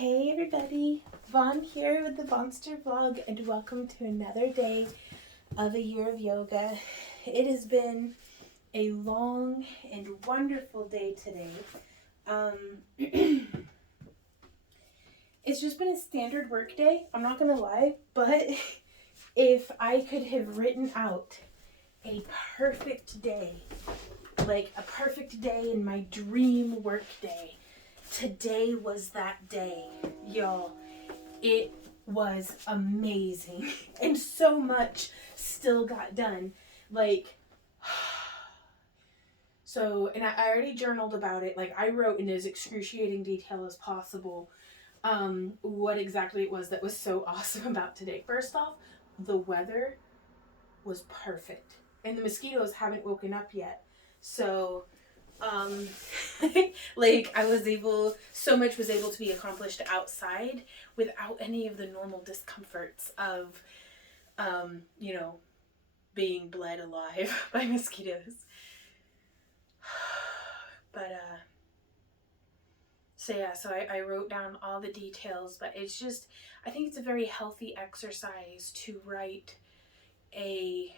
Hey everybody, Vaughn here with the Vonster vlog, and welcome to another day of a year of yoga. It has been a long and wonderful day today. It's just been a standard work day, I'm not gonna lie, but if I could have written out a perfect day, like a perfect day in my dream work day, today was that day, y'all. It was amazing. And so much still got done. And I already journaled about it. Like, I wrote in as excruciating detail as possible what exactly it was that was so awesome about today. First off, the weather was perfect. And the mosquitoes haven't woken up yet. So so much was able to be accomplished outside without any of the normal discomforts of, being bled alive by mosquitoes. So I wrote down all the details, but I think it's a very healthy exercise to write a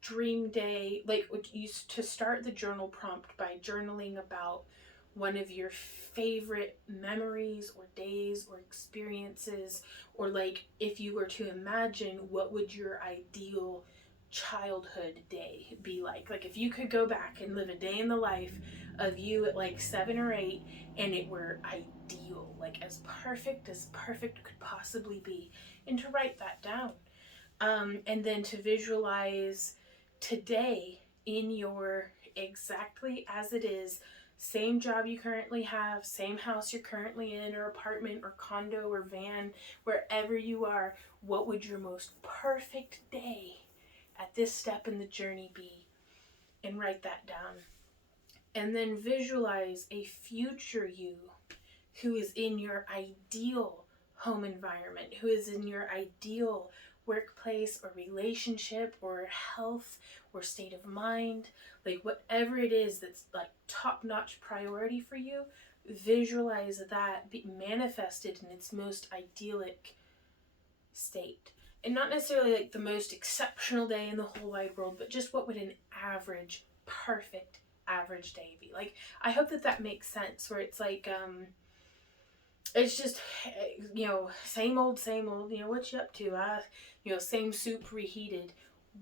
dream day, to start the journal prompt by journaling about one of your favorite memories or days or experiences, or if you were to imagine what would your ideal childhood day be like if you could go back and live a day in the life of you at 7 or 8 and it were ideal, as perfect could possibly be, and to write that down, and then to visualize today in your exactly as it is, same job you currently have, same house you're currently in, or apartment or condo or van, wherever you are, what would your most perfect day at this step in the journey be? And write that down. And then visualize a future you who is in your ideal home environment, who is in your ideal workplace or relationship or health or state of mind, whatever it is that's top-notch priority for you. Visualize that be manifested in its most idyllic state, and not necessarily the most exceptional day in the whole wide world, but just what would an average, perfect average day be like. I hope that makes sense, where it's it's just, same old, what you up to? Same soup reheated.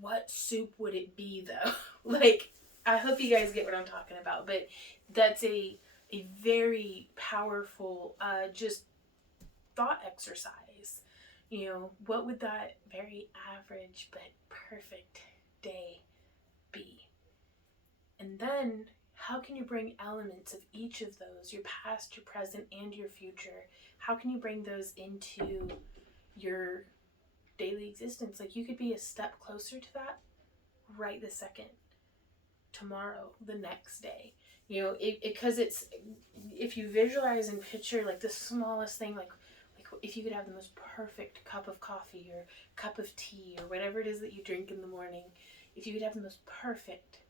What soup would it be, though? I hope you guys get what I'm talking about, but that's a very powerful, just thought exercise. What would that very average but perfect day be? And then, how can you bring elements of each of those, your past, your present, and your future, how can you bring those into your daily existence? You could be a step closer to that right this second, tomorrow, the next day. Because if you visualize and picture the smallest thing, if you could have the most perfect cup of coffee or cup of tea or whatever it is that you drink in the morning, if you could have the most perfect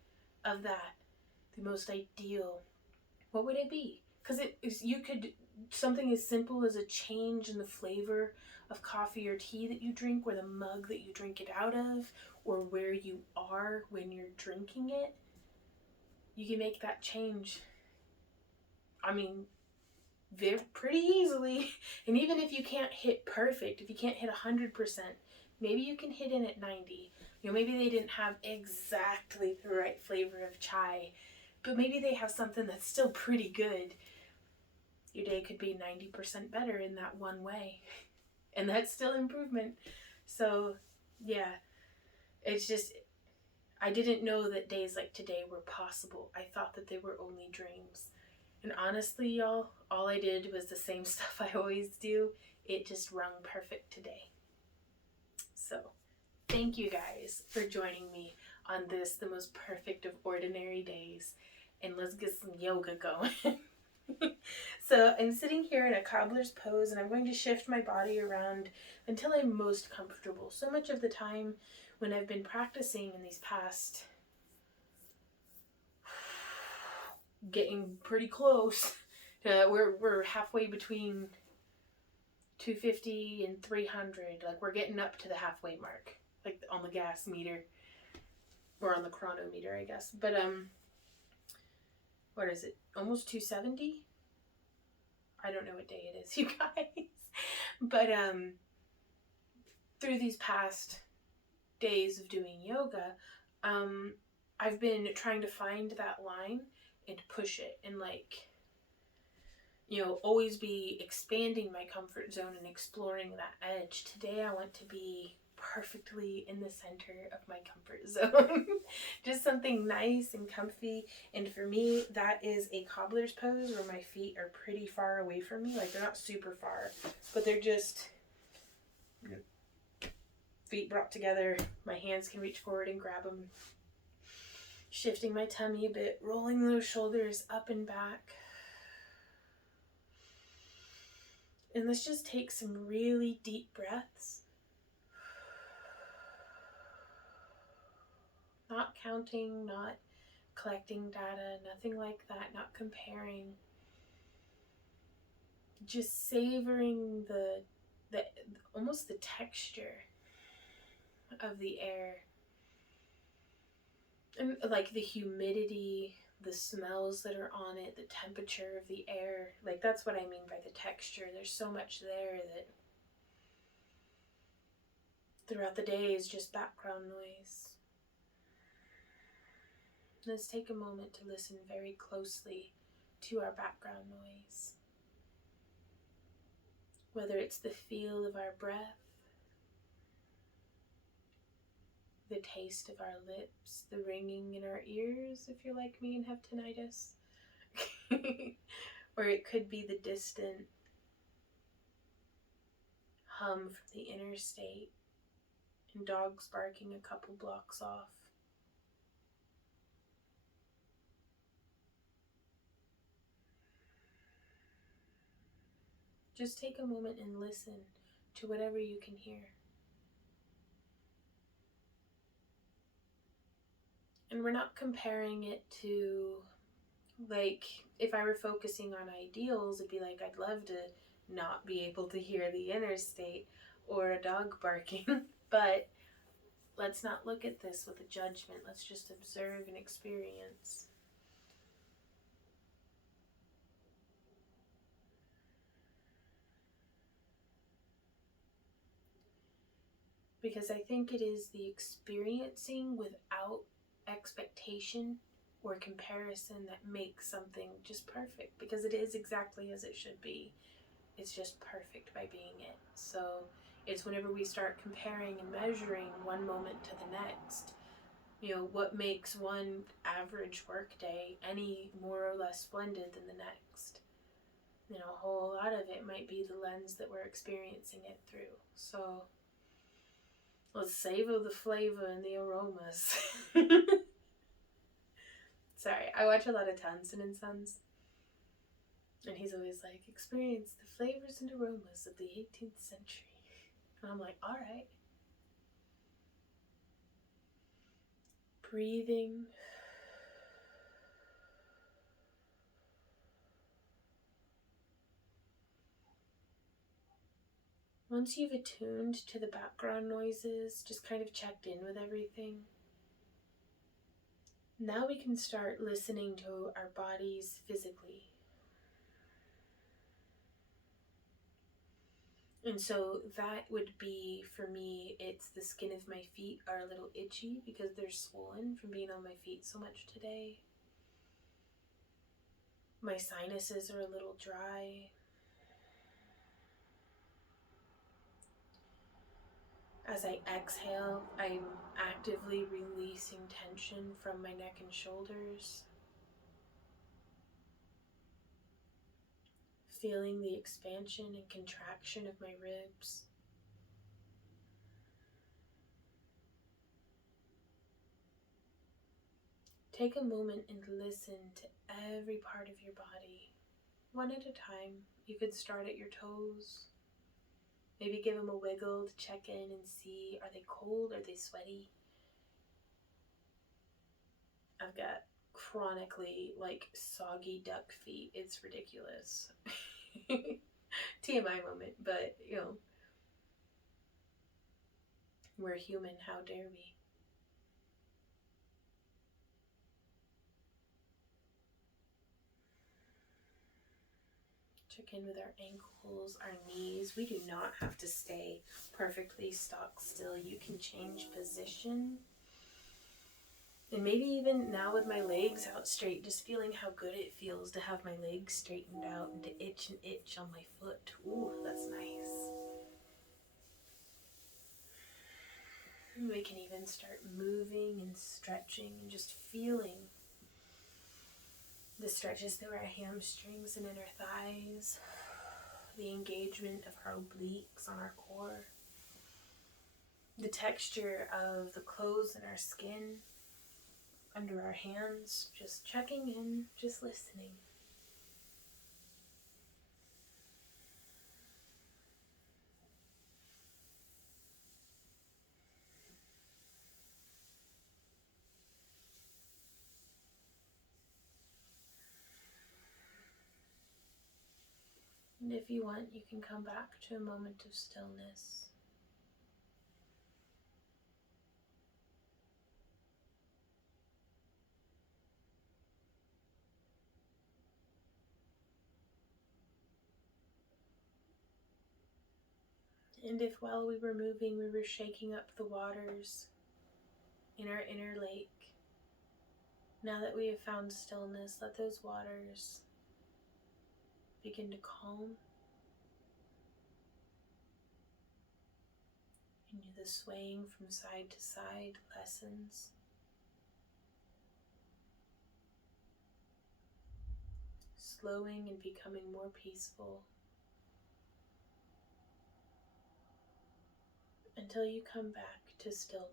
of that, the most ideal, what would it be? Because something as simple as a change in the flavor of coffee or tea that you drink, or the mug that you drink it out of, or where you are when you're drinking it, you can make that change. Pretty easily. And even if you can't hit perfect, if you can't hit 100%, maybe you can hit in at 90. Maybe they didn't have exactly the right flavor of chai, but maybe they have something that's still pretty good. Your day could be 90% better in that one way. And that's still improvement. So, yeah. It's just, I didn't know that days like today were possible. I thought that they were only dreams. And honestly, y'all, all I did was the same stuff I always do. It just rung perfect today. So, thank you guys for joining me on this, the most perfect of ordinary days. And let's get some yoga going. So, I'm sitting here in a cobbler's pose, and I'm going to shift my body around until I'm most comfortable. So much of the time when I've been practicing in these past, getting pretty close We're halfway between 250 and 300. Like we're getting up to the halfway mark, like on the gas meter or on the chronometer, I guess. But what is it? Almost 270. I don't know what day it is, you guys. But through these past days of doing yoga, I've been trying to find that line and push it and like, always be expanding my comfort zone and exploring that edge. Today I want to be perfectly in the center of my comfort zone. Just something nice and comfy. And for me, that is a cobbler's pose where my feet are pretty far away from me. Like they're not super far, but they're just feet brought together. My hands can reach forward and grab them. Shifting my tummy a bit, rolling those shoulders up and back. And let's just take some really deep breaths. Not counting, not collecting data, nothing like that, not comparing. Just savoring the almost the texture of the air. And like the humidity, the smells that are on it, the temperature of the air. Like that's what I mean by the texture. There's so much there that throughout the day is just background noise. Let's take a moment to listen very closely to our background noise. Whether it's the feel of our breath, the taste of our lips, the ringing in our ears if you're like me and have tinnitus. Or it could be the distant hum from the interstate and dogs barking a couple blocks off. Just take a moment and listen to whatever you can hear. And we're not comparing it to, like, if I were focusing on ideals, it'd be like, I'd love to not be able to hear the interstate or a dog barking. But let's not look at this with a judgment. Let's just observe and experience. Because I think it is the experiencing without expectation or comparison that makes something just perfect. Because it is exactly as it should be. It's just perfect by being it. So it's whenever we start comparing and measuring one moment to the next, what makes one average work day any more or less splendid than the next? A whole lot of it might be the lens that we're experiencing it through. So let's savor the flavor and the aromas. Sorry, I watch a lot of Townsend and Sons. And he's always like, experience the flavors and aromas of the 18th century. And I'm like, all right. Breathing. Once you've attuned to the background noises, just kind of checked in with everything, now we can start listening to our bodies physically. And so that would be, for me, it's the skin of my feet are a little itchy because they're swollen from being on my feet so much today. My sinuses are a little dry. As I exhale, I'm actively releasing tension from my neck and shoulders. Feeling the expansion and contraction of my ribs. Take a moment and listen to every part of your body, one at a time. You could start at your toes. Maybe give them a wiggle to check in and see, are they cold? Are they sweaty? I've got chronically like soggy duck feet. It's ridiculous. TMI moment, but you know, we're human, how dare we? Check in with our ankles, our knees. We do not have to stay perfectly stock still. You can change position. And maybe even now with my legs out straight, just feeling how good it feels to have my legs straightened out and to itch and itch on my foot. Ooh, that's nice. And we can even start moving and stretching and just feeling the stretches through our hamstrings and inner thighs, the engagement of our obliques on our core, the texture of the clothes in our skin, under our hands, just checking in, just listening. And if you want, you can come back to a moment of stillness. And if while we were moving, we were shaking up the waters in our inner lake, now that we have found stillness, let those waters begin to calm. And the swaying from side to side lessens. Slowing and becoming more peaceful. Until you come back to stillness.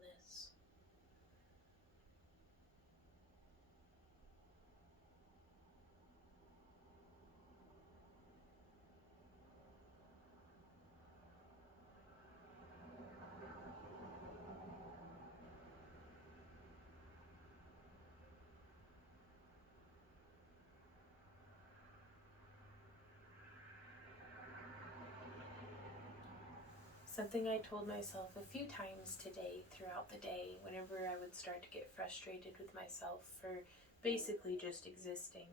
Something I told myself a few times today throughout the day whenever I would start to get frustrated with myself for basically just existing.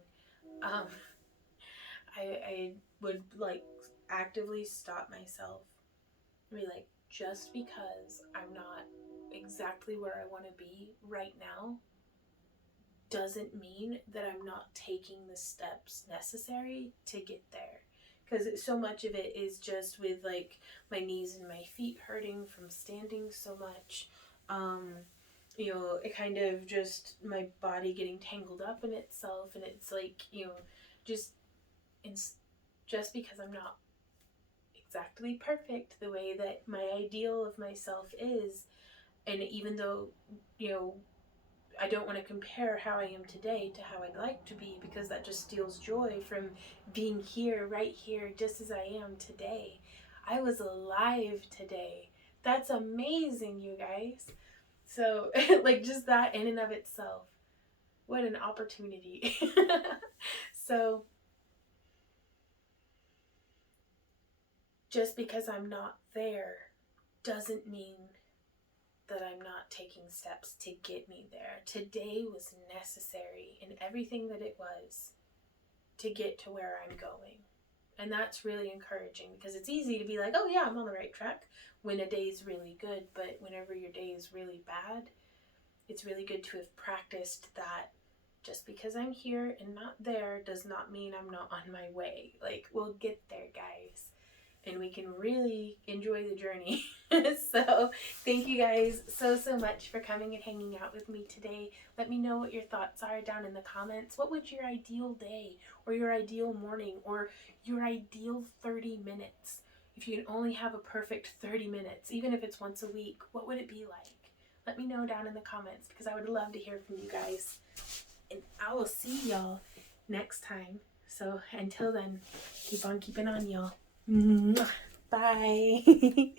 I would like actively stop myself and be like, just because I'm not exactly where I want to be right now doesn't mean that I'm not taking the steps necessary to get there. Because so much of it is just with like my knees and my feet hurting from standing so much. You know, it kind of just my body getting tangled up in itself, and it's like, you know, just just because I'm not exactly perfect the way that my ideal of myself is, and even though, you know, I don't want to compare how I am today to how I'd like to be, because that just steals joy from being here, right here, just as I am today. I was alive today. That's amazing, you guys. So, like, just that in and of itself. What an opportunity. So, just because I'm not there doesn't mean that I'm not taking steps to get me there. Today was necessary in everything that it was to get to where I'm going. And that's really encouraging, because it's easy to be like, oh yeah, I'm on the right track when a day's really good. But whenever your day is really bad, it's really good to have practiced that just because I'm here and not there does not mean I'm not on my way. Like, we'll get there, guys. And we can really enjoy the journey. So thank you guys so much for coming and hanging out with me today. Let me know what your thoughts are down in the comments. What would your ideal day or your ideal morning or your ideal 30 minutes, if you can only have a perfect 30 minutes, even if it's once a week, what would it be like? Let me know down in the comments, because I would love to hear from you guys. And I will see y'all next time. So until then, keep on keeping on, y'all. Bye.